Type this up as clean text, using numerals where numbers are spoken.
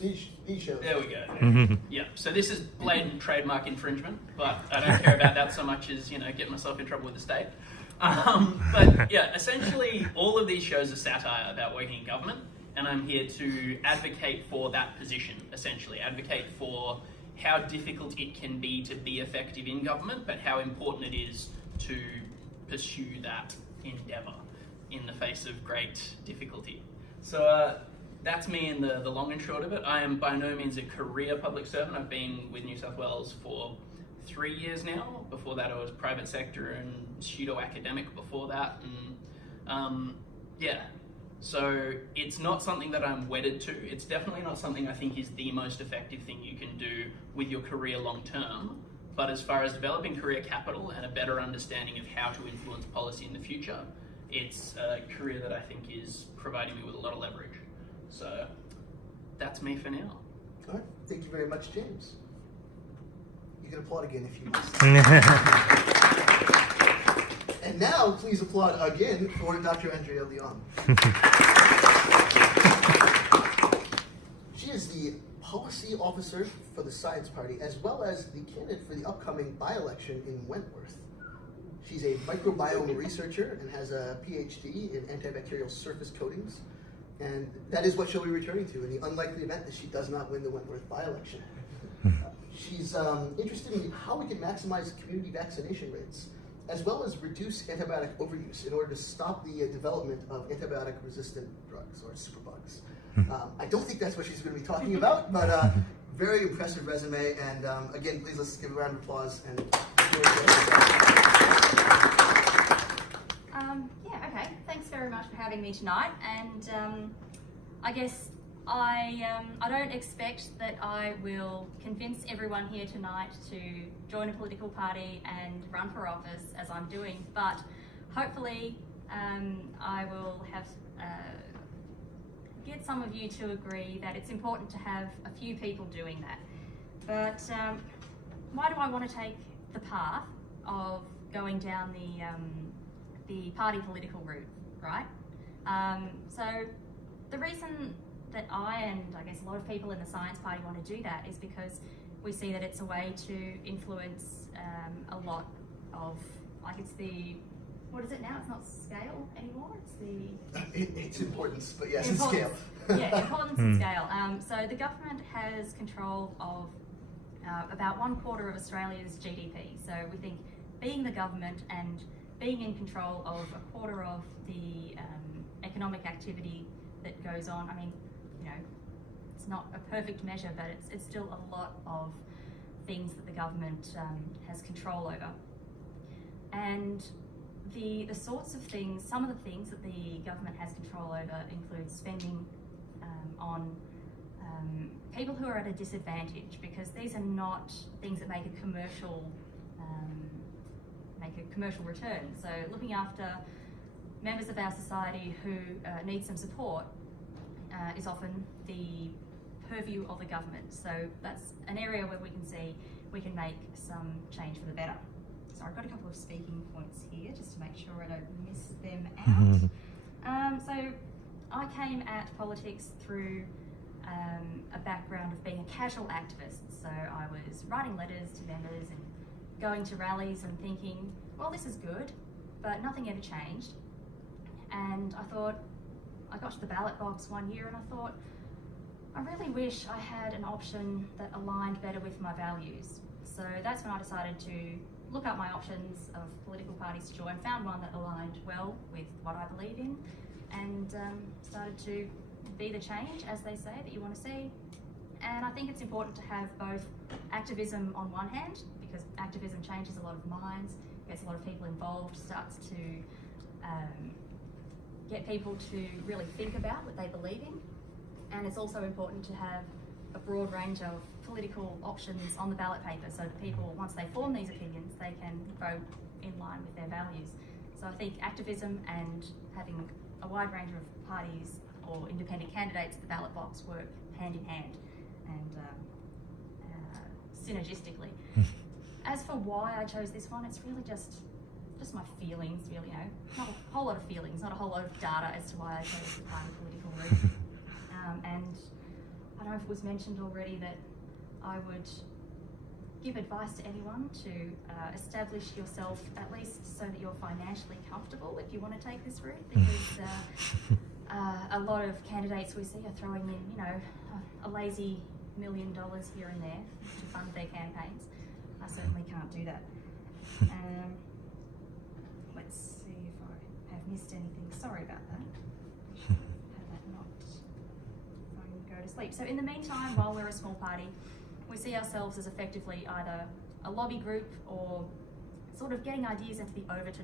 These shows. There we go. Yeah, so this is blatant trademark infringement, but I don't care about that so much as, get myself in trouble with the state. But yeah, essentially all of these shows are satire about working in government, and I'm here to advocate for that position, essentially. Advocate for how difficult it can be to be effective in government, but how important it is to pursue that endeavour in the face of great difficulty. So that's me in the long and short of it. I am by no means a career public servant. I've been with New South Wales for 3 years now. Before that I was private sector and pseudo-academic before that. And so it's not something that I'm wedded to. It's definitely not something I think is the most effective thing you can do with your career long term. But as far as developing career capital and a better understanding of how to influence policy in the future, it's a career that I think is providing me with a lot of leverage. So that's me for now. All right, thank you very much, James. You can applaud again if you must. And now, please applaud again for Dr. Andrea Leong. She is the policy officer for the Science Party, as well as the candidate for the upcoming by-election in Wentworth. She's a microbiome researcher and has a PhD in antibacterial surface coatings. And that is what she'll be returning to in the unlikely event that she does not win the Wentworth by-election. She's interested in how we can maximize community vaccination rates, as well as reduce antibiotic overuse in order to stop the development of antibiotic-resistant drugs or superbugs. I don't think that's what she's going to be talking about, but very impressive resume. And again, please let's give a round of applause. And okay. Thanks very much for having me tonight. And I guess I don't expect that I will convince everyone here tonight to join a political party and run for office as I'm doing, but hopefully I will have get some of you to agree that it's important to have a few people doing that. But why do I want to take the path of going down the party political route, right? So the reason that I and I guess a lot of people in the Science Party want to do that is because we see that it's a way to influence a lot of, like it's the, what is it now? It's not scale anymore, it's the... It's importance, but yes, it's scale. Yeah, importance and scale. So the government has control of about 1/4 of Australia's GDP. So we think being the government and being in control of 1/4 of the economic activity that goes on, I mean, it's not a perfect measure, but it's still a lot of things that the government has control over. And the sorts of things, some of the things that the government has control over include spending on people who are at a disadvantage, because these are not things that make a commercial return. So looking after members of our society who need some support is often the purview of the government. So that's an area where we can see we can make some change for the better. So I've got a couple of speaking points here just to make sure I don't miss them out. So I came at politics through a background of being a casual activist. So I was writing letters to members and going to rallies and thinking, well, this is good, but nothing ever changed. And I thought, I got to the ballot box one year and I thought, I really wish I had an option that aligned better with my values. So that's when I decided to look up my options of political parties to join, found one that aligned well with what I believe in, and started to be the change, as they say, that you want to see. And I think it's important to have both activism on one hand, because activism changes a lot of minds, gets a lot of people involved, starts to get people to really think about what they believe in. And it's also important to have a broad range of political options on the ballot paper so that people, once they form these opinions, they can vote in line with their values. So I think activism and having a wide range of parties or independent candidates at the ballot box work hand in hand and synergistically. As for why I chose this one, it's really just my feelings, really, not a whole lot of feelings, not a whole lot of data as to why I chose the party political route. And I know if it was mentioned already that I would give advice to anyone to establish yourself at least so that you're financially comfortable if you want to take this route, because a lot of candidates we see are throwing in, you know, a lazy $1 million here and there to fund their campaigns. I certainly can't do that. Let's see if I have missed anything. Sorry about that. Had that not phone go to sleep. So in the meantime, while we're a small party, we see ourselves as effectively either a lobby group or sort of getting ideas into the Overton